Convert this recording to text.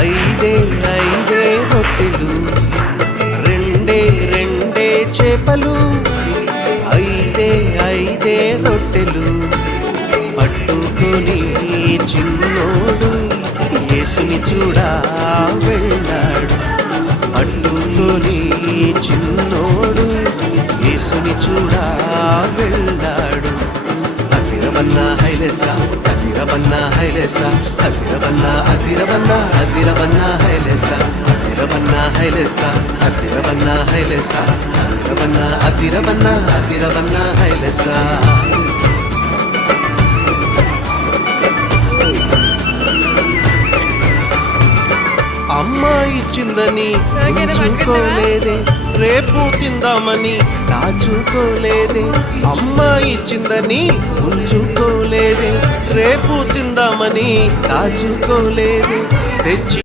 ఐదే ఐదే రొట్టెలు, రెండే రెండే చేపలు. ఐదే ఐదే రొట్టెలు పట్టుకొని చిన్నోడు యేసుని చూడా వెళ్ళాడు. పట్టుకొని చిన్నోడు యేసుని చూడా వెళ్ళాడు. అదిరవన్నా హైలెసా, అదిరవన్నా హైలెసా, అదిరవన్నా అదిరవన్నా అదిరవన్నా హైలెసా, అదిరవన్నా హైలెసా, అదిరవన్నా హైలెసా, అదిరవన్నా అదిరవన్నా అదిరవన్నా హైలెసా. అమ్మ ఇచ్చిందని ఉంచుకోలేదే, రేపు తిందామని దాచుకోలేదే. అమ్మ ఇచ్చిందని ఉంచుకోలేదే, రేపు తిందామని దాచుకోలేదే. తెచ్చి